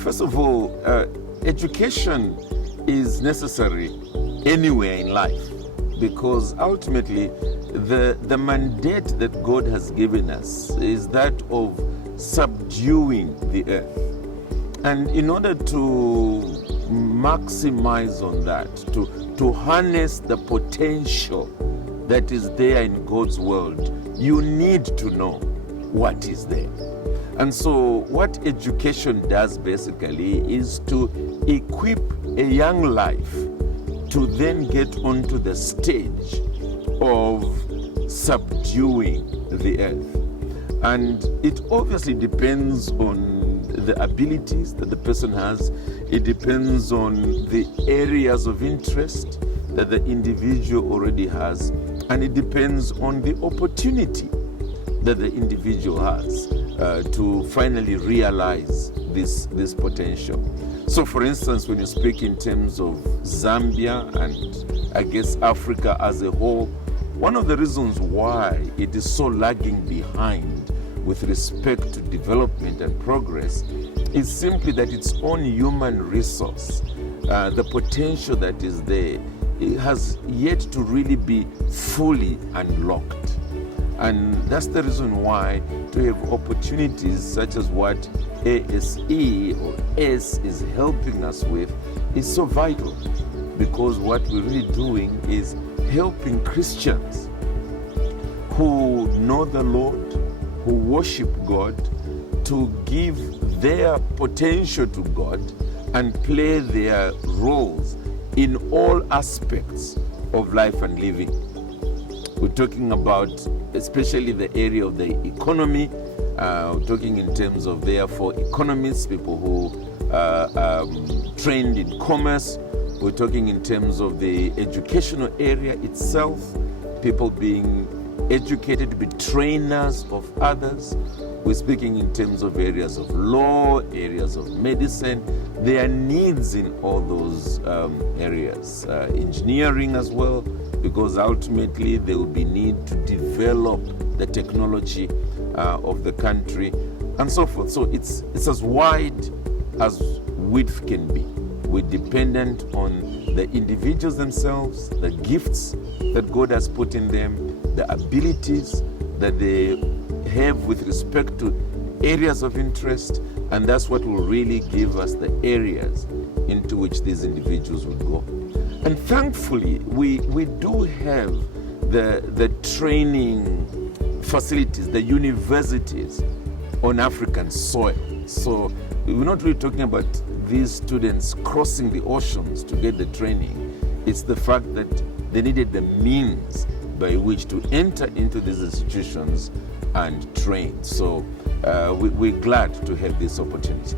first of all, education is necessary anywhere in life, because ultimately the mandate that God has given us is that of subduing the earth. And in order to maximize on that, to harness the potential that is there in God's world, you need to know what is there. And so what education does basically is to equip a young life to then get onto the stage of subduing the earth. And it obviously depends on the abilities that the person has. It depends on the areas of interest that the individual already has. And it depends on the opportunity that the individual has to finally realize this potential. So for instance, when you speak in terms of Zambia and I guess Africa as a whole, one of the reasons why it is so lagging behind with respect to development and progress is simply that its own human resource, the potential that is there, it has yet to really be fully unlocked. And that's the reason why to have opportunities such as what ASE or S is helping us with is so vital, because what we're really doing is helping Christians who know the Lord, who worship God, to give their potential to God and play their roles in all aspects of life and living. We're talking about especially the area of the economy. We're talking in terms of, therefore, economists, people who trained in commerce. We're talking in terms of the educational area itself, people being educated to be trainers of others. We're speaking in terms of areas of law, areas of medicine. There are needs in all those areas. Engineering as well, because ultimately there will be need to develop the technology of the country and so forth. So it's as wide as width can be. We're dependent on the individuals themselves, the gifts that God has put in them, the abilities that they have with respect to areas of interest, and that's what will really give us the areas into which these individuals would go. And thankfully, we do have the training facilities, the universities on African soil. So we're not really talking about these students crossing the oceans to get the training. It's the fact that they needed the means by which to enter into these institutions and train. So we're glad to have this opportunity.